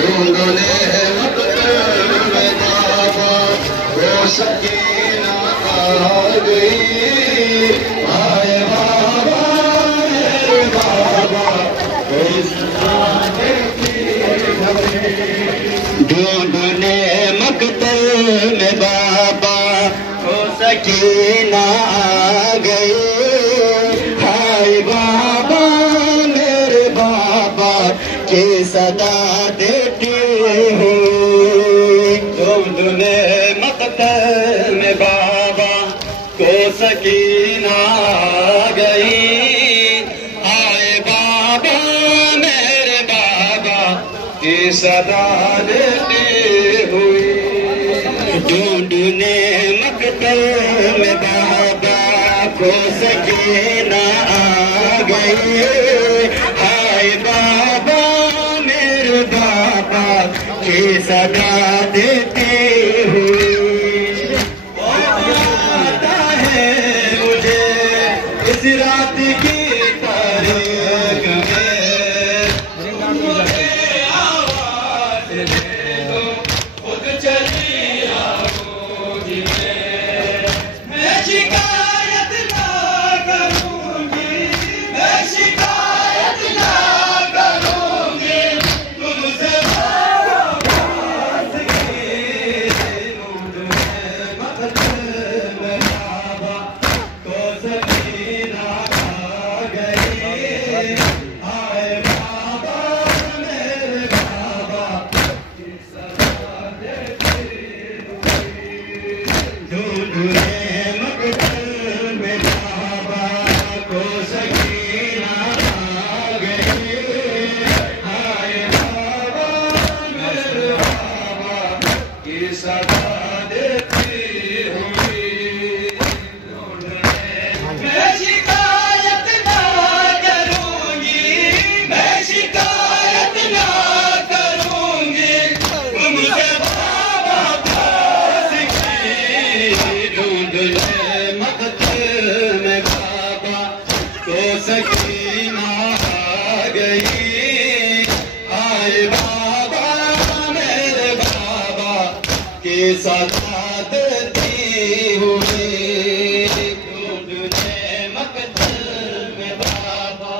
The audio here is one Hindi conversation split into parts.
ढूंढने मकतल में बाबा को सकीना आ गई। आए बाबा मेरे बाबा कोई सदा देती हमें। ढूंढने मकतल में बाबा को सकीना आ गई। हाय बाबा मेरे बाबा की सदा देती हूँ। ढूंढने मकतल में बाबा को सकीना आ गई। हाय बाबा मेरे बाबा की सदा देती हुई। ढूंढने मकतल में बाबा को सकीना आ गई। हाय बाबा मेरे बाबा की सदा देती हुई। आता है मुझे इस रात की तारीख में आवाज दे दो खुद चली आओगी। मैं शिकायत ना करूंगी, मैं शिकायत ना करूंगी तुमसे बात की। ढूंढने मकतल में बाबा को सकीना आ गई। आए बाबा मेरे बाबा की सदा देती हुई। ढूंढने मकतल में बाबा को सकीना आ गई। आए बाबा मेरे बाबा की सदा देती हुई। मैं शिकायत ना करूंगी, मैं शिकायत ना करूंगी तुमसे बाबा पास की। ढूंढने मकतल में बाबा को सकीना आ गई। आए बाबा मेरे बाबा की सदा देती हुई। ढूंढने मकतल में बाबा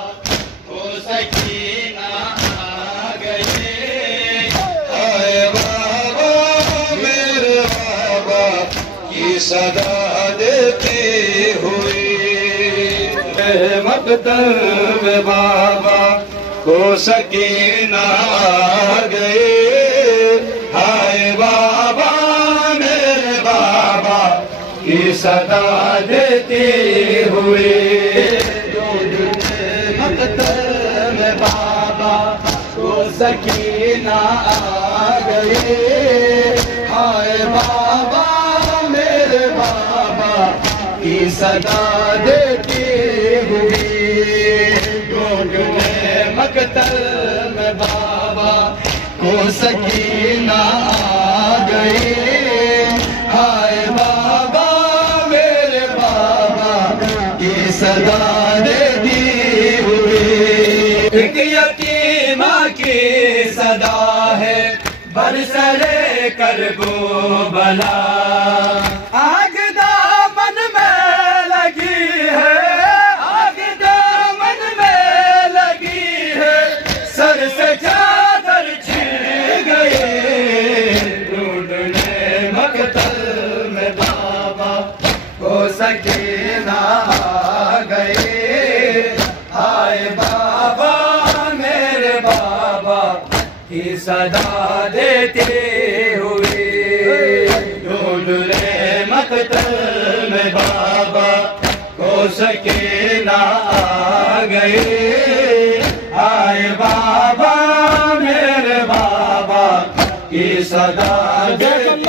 को सकीना आ गई। आए बाबा मेरे बाबा की सदा देती हुई। मकतल में बाबा को सकीना आ गई। हाय बाबा मेरे बाबा की सदा देती हुई। मकतल में बाबा को सकीना आ गई। हाय बाबा मेरे बाबा की सदा देती हुई। ढूंढने मकतल में बाबा को सकीना आ गई। हाय बाबा मेरे बाबा की सदा देती हुई। एक यतीमा की सदा है बरसरे करबो बला। आग दामन में लगी है, आग दामन में लगी है, सर से चादर छिड़ गए। ढूंढने मकतल में बाबा को सकीना आ गए। हाय बाबा मेरे बाबा की सदा देते हुए। ढूंढने मकतल में बाबा को सकीना आ गए। आए बाबा मेरे बाबा की सदा देते